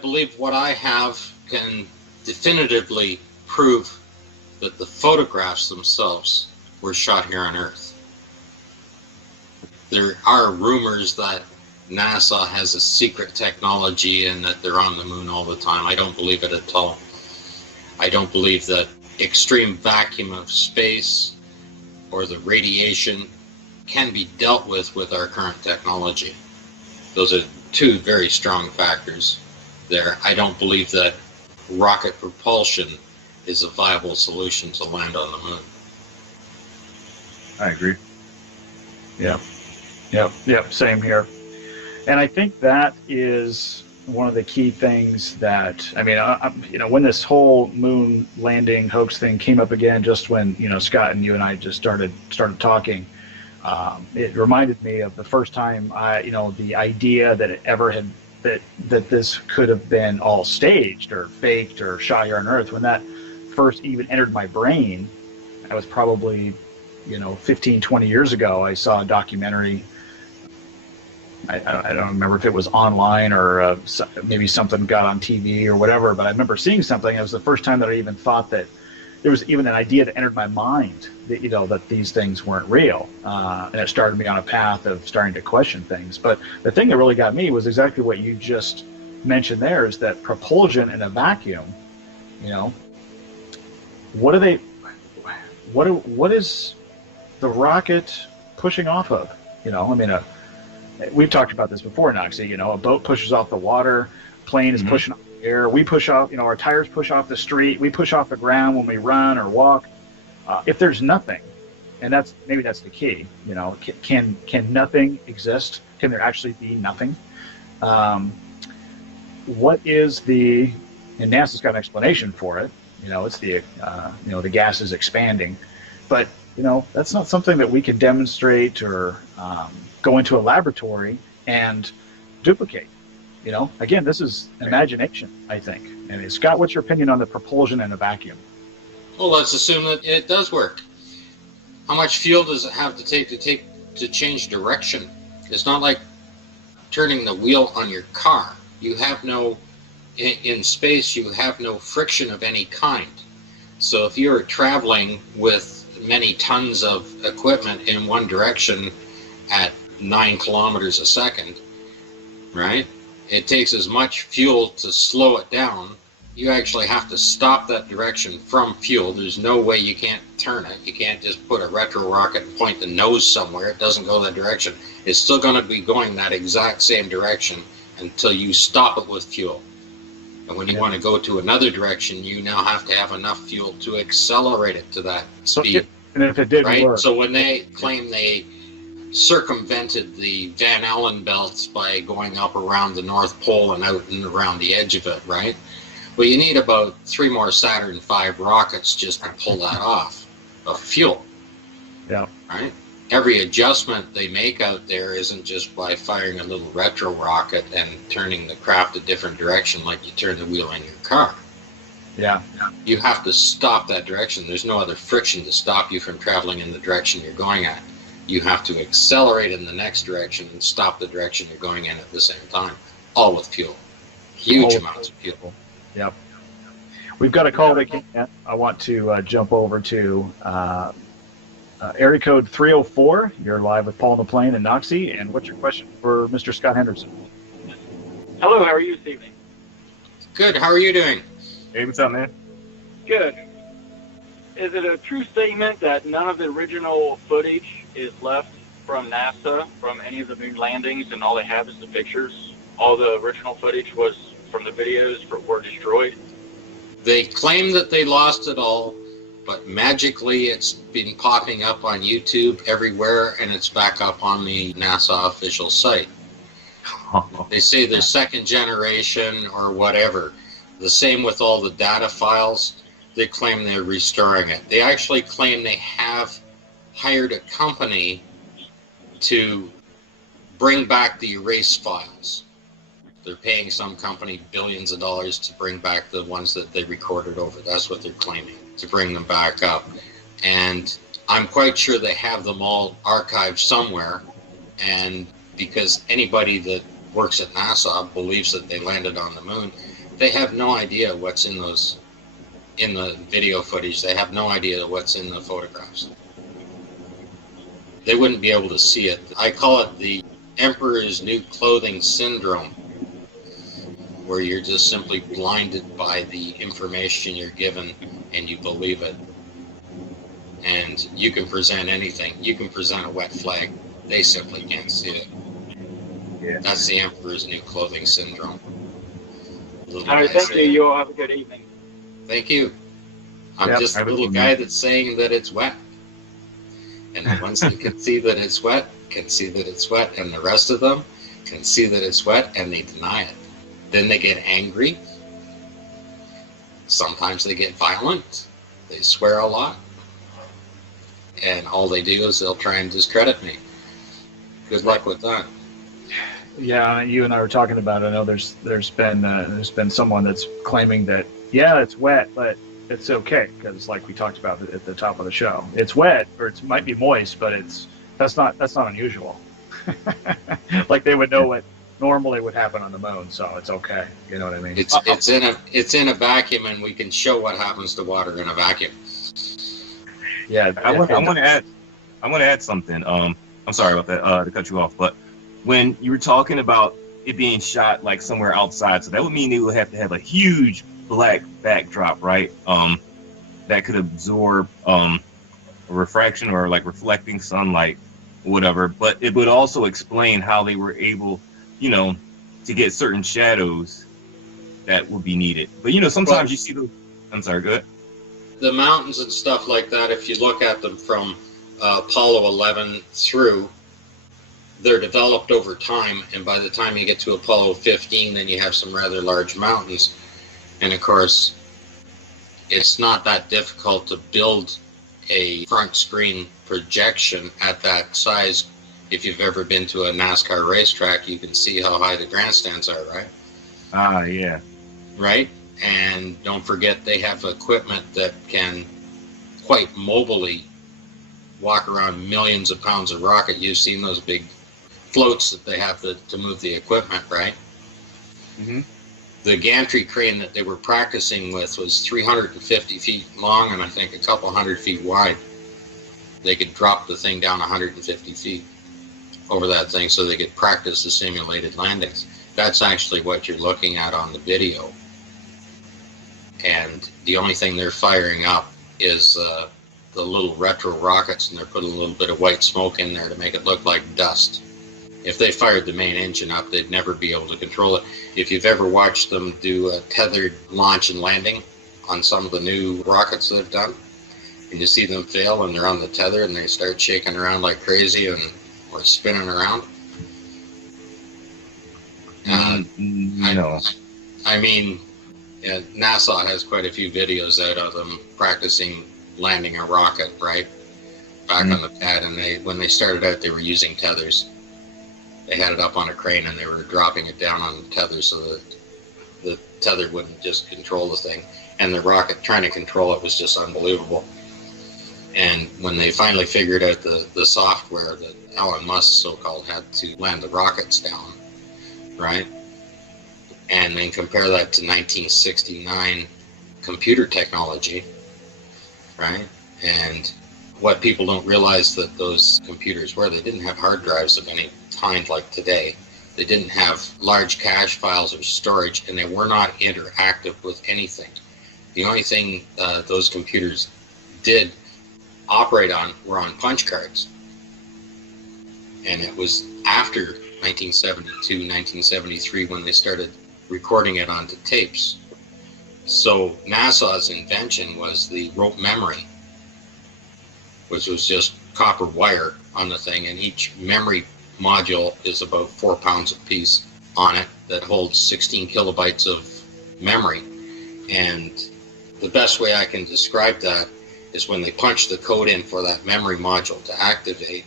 believe what I have can definitively prove that the photographs themselves were shot here on Earth. There are rumors that NASA has a secret technology and that they're on the moon all the time. I don't believe it at all. I don't believe that extreme vacuum of space or the radiation can be dealt with our current technology. Those are two very strong factors there. I don't believe that rocket propulsion is a viable solution to land on the moon. I agree. Yep, same here. And I think that is one of the key things that, I mean, when this whole moon landing hoax thing came up again, just when, Scott and you and I just started talking, it reminded me of the first time the idea that it ever had, that this could have been all staged or faked or shot here on Earth. When that first even entered my brain, I was probably, 15, 20 years ago. I saw a documentary. I don't remember if it was online or maybe something got on TV or whatever, but I remember seeing something. It was the first time that I even thought that there was even an idea that entered my mind that, that these things weren't real. And it started me on a path of starting to question things. But the thing that really got me was exactly what you just mentioned there, is that propulsion in a vacuum, what is the rocket pushing off of? We've talked about this before, Noxie. A boat pushes off the water, plane is pushing off the air. We push off, our tires push off the street. We push off the ground when we run or walk. If there's nothing, and maybe that's the key. Can nothing exist? Can there actually be nothing? What is and NASA's got an explanation for it. It's the gas is expanding, but that's not something that we can demonstrate or go into a laboratory and duplicate. Again, this is imagination, I think. And Scott, what's your opinion on the propulsion in a vacuum? Well, let's assume that it does work. How much fuel does it have to change direction? It's not like turning the wheel on your car. You have in space, you have no friction of any kind. So if you're traveling with many tons of equipment in one direction at 9 kilometers a second, right? It takes as much fuel to slow it down. You actually have to stop that direction from fuel. There's no way you can't turn it. You can't just put a retro rocket and point the nose somewhere. It doesn't go that direction. It's still going to be going that exact same direction until you stop it with fuel. And when you want to go to another direction, you now have to have enough fuel to accelerate it to that speed. And if it didn't work. So when they claim they circumvented the Van Allen belts by going up around the North Pole and out and around the edge of it, right? Well, you need about 3 more Saturn V rockets just to pull that off of fuel. Yeah. Right? Every adjustment they make out there isn't just by firing a little retro rocket and turning the craft a different direction like you turn the wheel in your car. Yeah. You have to stop that direction. There's no other friction to stop you from traveling in the direction you're going at. You have to accelerate in the next direction and stop the direction you're going in at the same time, all with fuel. Huge amounts of fuel. Yep. We've got a call that came in. I want to jump over to area code 304. You're live with Paul McLean and Noxie. And what's your question for Mr. Scott Henderson? Hello, how are you this evening? Good, how are you doing? Hey, what's up, man? Good. Is it a true statement that none of the original footage is left from NASA, from any of the moon landings, and all they have is the pictures? All the original footage was from the videos were destroyed? They claim that they lost it all, but magically it's been popping up on YouTube everywhere, and it's back up on the NASA official site. They say they're second generation or whatever. The same with all the data files. They claim they're restoring it. They actually claim they have hired a company to bring back the erase files. They're paying some company billions of dollars to bring back the ones that they recorded over. That's what they're claiming, to bring them back up. And I'm quite sure they have them all archived somewhere. And because anybody that works at NASA believes that they landed on the moon, They have no idea what's in the video footage. They have no idea what's in the photographs. They wouldn't be able to see it. I call it the Emperor's New Clothing Syndrome, where you're just simply blinded by the information you're given and you believe it. And you can present anything. You can present a wet flag. They simply can't see it. Yeah. That's the Emperor's New Clothing Syndrome. All right, thank you. You all have a good evening. Thank you. I'm Yep. just a little guy that's saying that it's wet. And the ones that can see that it's wet can see that it's wet, and the rest of them can see that it's wet and they deny it. Then they get angry. Sometimes they get violent. They swear a lot. And all they do is they'll try and discredit me. Good luck with that. Yeah, you and I were talking about. I know there's been someone that's claiming that it's wet, but it's okay because, like we talked about at the top of the show, it's wet or it might be moist, but that's not unusual. Like they would know what normally would happen on the moon, so it's okay. You know what I mean? It's in a vacuum, and we can show what happens to water in a vacuum. Yeah, I want to add something. I'm sorry about that to cut you off, but when you were talking about it being shot like somewhere outside, so that would mean they would have to have a huge black backdrop, right? That could absorb refraction or like reflecting sunlight, whatever. But it would also explain how they were able, to get certain shadows that would be needed. But sometimes you see those. I'm sorry, go ahead. The mountains and stuff like that, if you look at them from Apollo 11 through, they're developed over time, and by the time you get to Apollo 15, then you have some rather large mountains. And of course, it's not that difficult to build a front screen projection at that size. If you've ever been to a NASCAR racetrack, you can see how high the grandstands are, right? Yeah. Right? And don't forget they have equipment that can quite mobilely walk around millions of pounds of rocket. You've seen those big floats that they have to move the equipment, right? Mm-hmm. The gantry crane that they were practicing with was 350 feet long and I think a couple hundred feet wide. They could drop the thing down 150 feet over that thing so they could practice the simulated landings. That's actually what you're looking at on the video. And the only thing they're firing up is the little retro rockets, and they're putting a little bit of white smoke in there to make it look like dust. If they fired the main engine up, they'd never be able to control it. If you've ever watched them do a tethered launch and landing on some of the new rockets they've done, and you see them fail and they're on the tether and they start shaking around like crazy or spinning around. No. I mean, NASA has quite a few videos out of them practicing landing a rocket, right? Back on the pad, and when they started out, they were using tethers. They had it up on a crane and they were dropping it down on the tether so that the tether wouldn't just control the thing. And the rocket trying to control it was just unbelievable. And when they finally figured out the software that Elon Musk so-called had to land the rockets down, right? And then compare that to 1969 computer technology, right? And what people don't realize that those computers were, they didn't have hard drives of any kind like today. They didn't have large cache files or storage, and they were not interactive with anything. The only thing those computers did operate on were on punch cards. And it was after 1972, 1973 when they started recording it onto tapes. So NASA's invention was the rope memory, which was just copper wire on the thing, and each memory module is about 4 pounds a piece on it that holds 16 kilobytes of memory. And the best way I can describe that is when they punch the code in for that memory module to activate,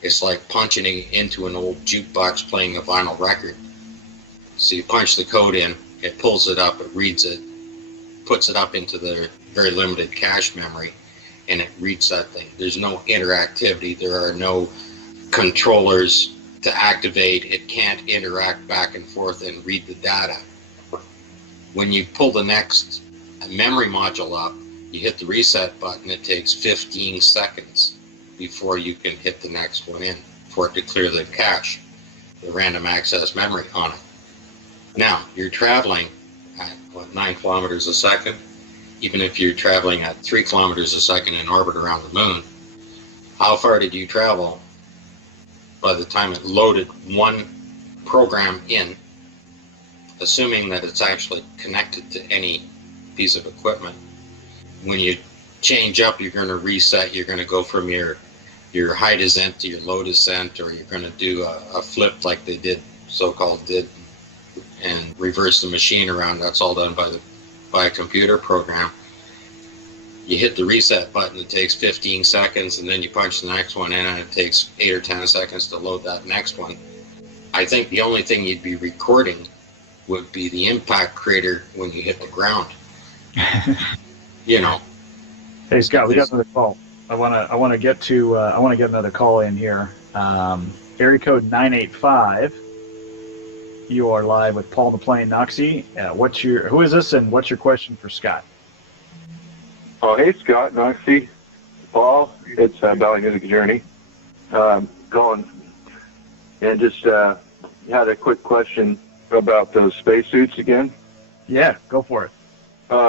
it's like punching into an old jukebox playing a vinyl record. So you punch the code in, it pulls it up, it reads it, puts it up into the very limited cache memory, and it reads that thing. There's no interactivity. There are no controllers to activate. It can't interact back and forth and read the data. When you pull the next memory module up, you hit the reset button, it takes 15 seconds before you can hit the next one in for it to clear the cache, the random access memory on it. Now, you're traveling at, 9 kilometers a second? Even if you're traveling at 3 kilometers a second in orbit around the moon, how far did you travel by the time it loaded one program in, assuming that it's actually connected to any piece of equipment? When you change up, you're going to reset, you're going to go from your high descent to your low descent, or you're going to do a flip like they did, so-called did, and reverse the machine around. That's all done by a computer program. You hit the reset button, it takes 15 seconds, and then you punch the next one in, and it takes 8 or 10 seconds to load that next one. I think the only thing you'd be recording would be the impact crater when you hit the ground. You know. Hey Scott, we got another call. I want to get another call in here. Area code 985. You are live with Paul the Plane Noxie. Who is this, and what's your question for Scott? Oh, hey Scott, Noxie, Paul. It's Valley Music Journey. Calling and just had a quick question about those spacesuits again. Yeah, go for it.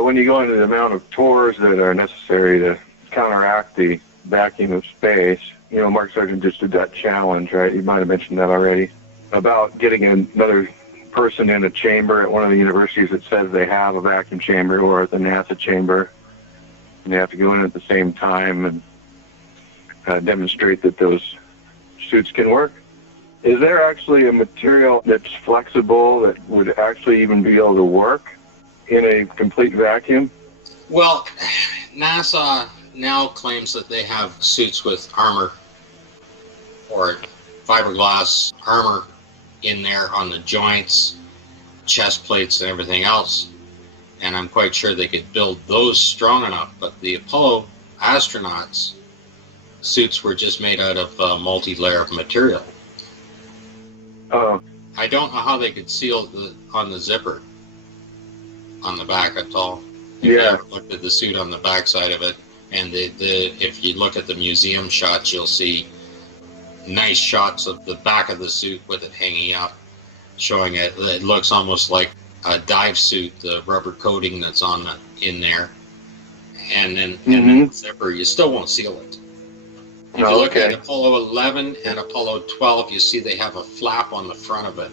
When you go into the amount of tours that are necessary to counteract the vacuum of space, you know, Mark Sargent just did that challenge, right? You might have mentioned that already, about getting another person in a chamber at one of the universities that says they have a vacuum chamber, or at the NASA chamber, and they have to go in at the same time and demonstrate that those suits can work. Is there actually a material that's flexible that would actually even be able to work in a complete vacuum? Well, NASA now claims that they have suits with armor or fiberglass armor in there on the joints, chest plates, and everything else. And I'm quite sure they could build those strong enough. But the Apollo astronauts' suits were just made out of multi-layer material. I don't know how they could seal on the zipper on the back at all. If you ever looked at the suit on the back side of it, and if you look at the museum shots, you'll see nice shots of the back of the suit with it hanging up, showing it. It looks almost like a dive suit, the rubber coating that's in there, and then the zipper. You still won't seal it. If you look at Apollo 11 and Apollo 12, you see they have a flap on the front of it,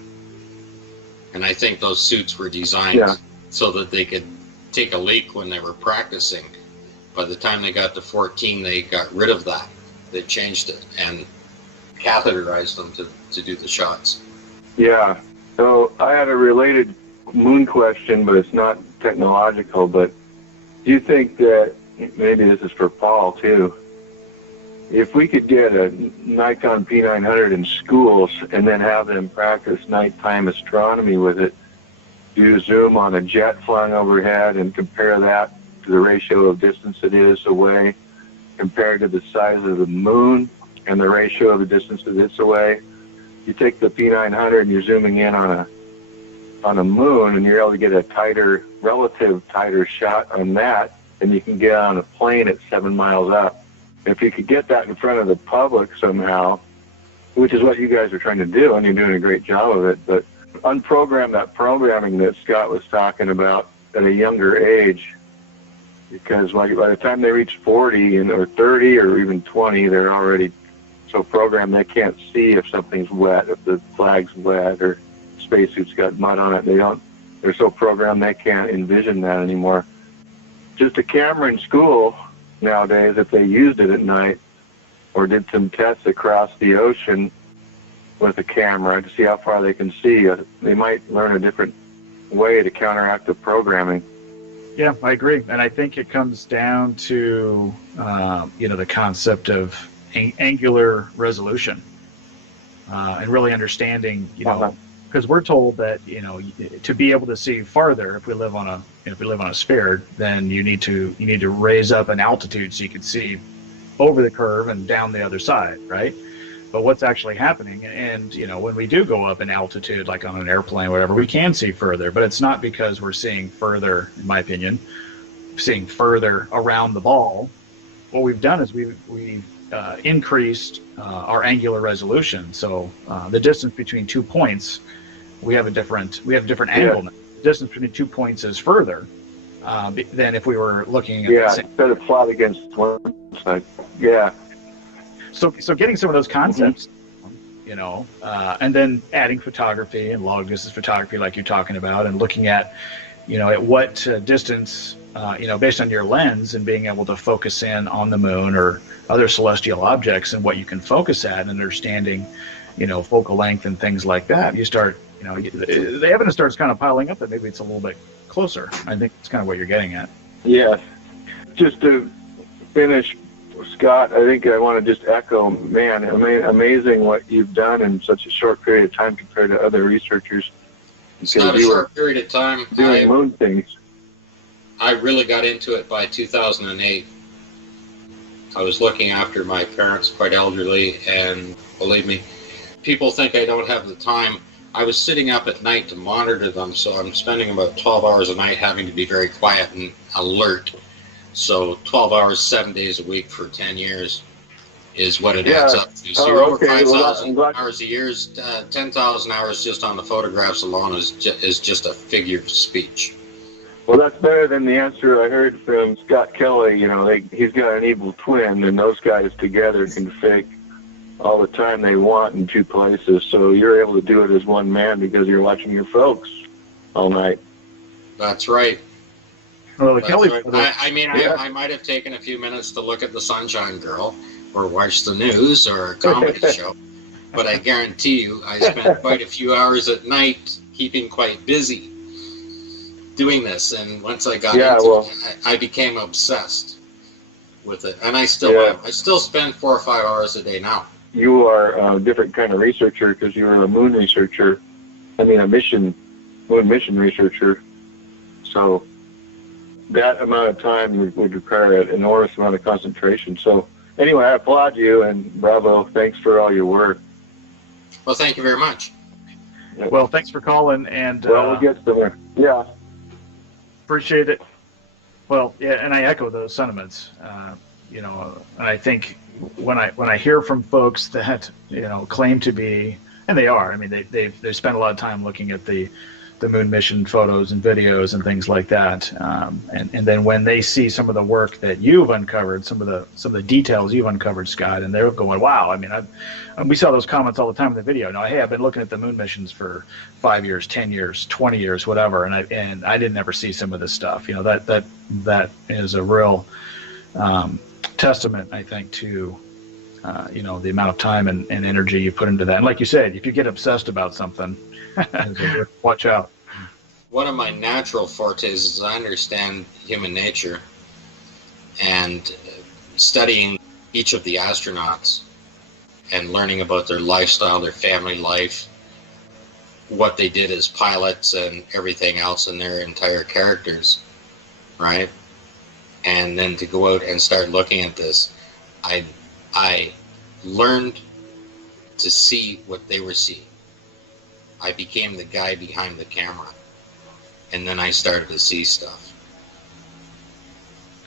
and I think those suits were designed so that they could take a leak when they were practicing. By the time they got to 14, they got rid of that. They changed it and catheterized them to do the shots. Yeah. So I had a related moon question, but it's not technological. But do you think that, maybe this is for Paul too, if we could get a Nikon P900 in schools and then have them practice nighttime astronomy with it, do zoom on a jet flying overhead and compare that to the ratio of distance it is away compared to the size of the moon and the ratio of the distance that it's away. You take the P900 and you're zooming in on a moon, and you're able to get a relative tighter shot on that than you can get on a plane at 7 miles up. If you could get that in front of the public somehow, which is what you guys are trying to do, and you're doing a great job of it, but unprogram that programming that Scott was talking about at a younger age, because by the time they reach 40 or 30 or even 20, they're already so programmed they can't see if something's wet, if the flag's wet or spacesuit's got mud on it. They're so programmed they can't envision that anymore. Just a camera in school nowadays, if they used it at night or did some tests across the ocean with a camera to see how far they can see, they might learn a different way to counteract the programming. Yeah, I agree. And I think it comes down to, the concept of angular resolution and really understanding, because we're told that, to be able to see farther, if we live on a sphere, then you need to raise up an altitude so you can see over the curve and down the other side, right? but what's actually happening. And when we do go up in altitude, like on an airplane or whatever, we can see further, but it's not because we're seeing further, in my opinion, seeing further around the ball. What we've done is we've increased our angular resolution. So the distance between 2 points, we have a different angle now. The distance between 2 points is further than if we were looking at the same. Instead of plot against one side. Yeah. So getting some of those concepts, and then adding photography and long distance photography like you're talking about, and looking at, at what distance, based on your lens, and being able to focus in on the moon or other celestial objects and what you can focus at, and understanding, focal length and things like that. You start, the evidence starts kind of piling up that maybe it's a little bit closer. I think it's kind of what you're getting at. Yeah. Just to finish, Scott, I think I want to just echo, man, amazing what you've done in such a short period of time compared to other researchers. It's not a short period of time. Doing moon things. I really got into it by 2008. I was looking after my parents, quite elderly, and believe me, people think I don't have the time. I was sitting up at night to monitor them, so I'm spending about 12 hours a night having to be very quiet and alert. So 12 hours, 7 days a week for 10 years is what it adds up to. So you're over 5,000 hours a year. 10,000 hours just on the photographs alone is just a figure of speech. Well, that's better than the answer I heard from Scott Kelly. He's got an evil twin, and those guys together can fake all the time they want in two places. So you're able to do it as one man because you're watching your folks all night. That's right. Well, Kelly. Right. I might have taken a few minutes to look at the Sunshine Girl or watch the news or a comedy show, but I guarantee you I spent quite a few hours at night keeping quite busy doing this. And once I got into it, I became obsessed with it, and I still am. I still spend 4 or 5 hours a day now. You are a different kind of researcher because you're a moon researcher. A moon mission researcher. So that amount of time would require an enormous amount of concentration. So anyway, I applaud you, and bravo. Thanks for all your work. Well, thank you very much. Well, thanks for calling, and we'll get somewhere. Yeah. Appreciate it. Well, yeah, and I echo those sentiments. And I think when I hear from folks that claim to be, and they are. They've spent a lot of time looking at the moon mission photos and videos and things like that. And then when they see some of the work that you've uncovered, some of the details you've uncovered, Scott, and they're going, wow. We saw those comments all the time in the video. Hey, I've been looking at the moon missions for 5 years, 10 years, 20 years, whatever, and I didn't ever see some of this stuff. That is a real testament, I think, to the amount of time and energy you put into that. And like you said, if you get obsessed about something, watch out. One of my natural fortes is I understand human nature, and studying each of the astronauts and learning about their lifestyle, their family life, what they did as pilots and everything else, and their entire characters, right? And then to go out and start looking at this, I learned to see what they were seeing. I became the guy behind the camera, and then I started to see stuff.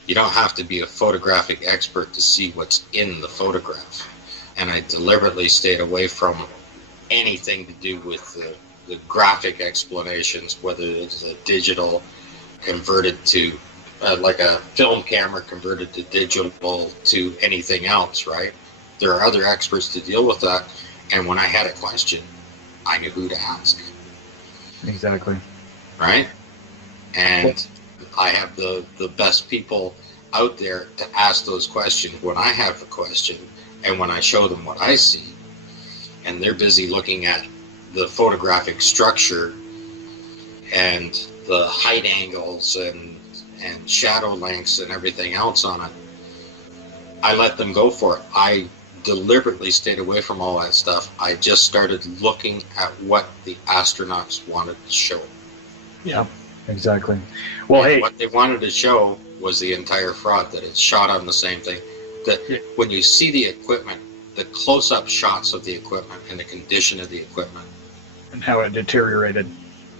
You don't have to be a photographic expert to see what's in the photograph. And I deliberately stayed away from anything to do with the graphic explanations, whether it's a digital converted to, like a film camera converted to digital to anything else, right? There are other experts to deal with that. And when I had a question, I knew who to ask. Exactly. Right? And I have the best people out there to ask those questions when I have a question and when I show them what I see. And they're busy looking at the photographic structure and the height angles and shadow lengths and everything else on it. I let them go for it. I deliberately stayed away from all that stuff. I just started looking at what the astronauts wanted to show. Yeah, exactly. Well, and what they wanted to show was the entire fraud, that it's shot on the same thing. That when you see the equipment, the close-up shots of the equipment and the condition of the equipment. And how it deteriorated.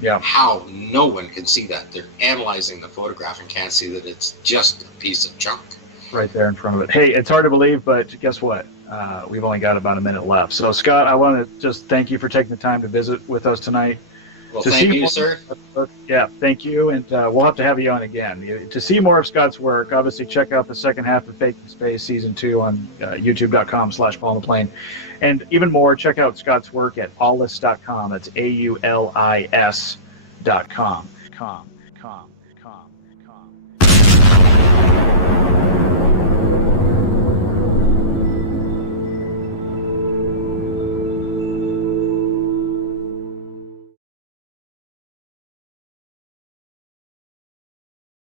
Yeah. How no one can see that. They're analyzing the photograph and can't see that it's just a piece of junk. Right there in front of it. Hey, it's hard to believe, but guess what? We've only got about a minute left. So, Scott, I want to just thank you for taking the time to visit with us tonight. Well, thank you, sir. Yeah, thank you, and we'll have to have you on again. To see more of Scott's work, obviously check out the second half of Fake Space Season 2 on youtube.com/PaulMcLean. And even more, check out Scott's work at aulis.com. That's AULIS.com.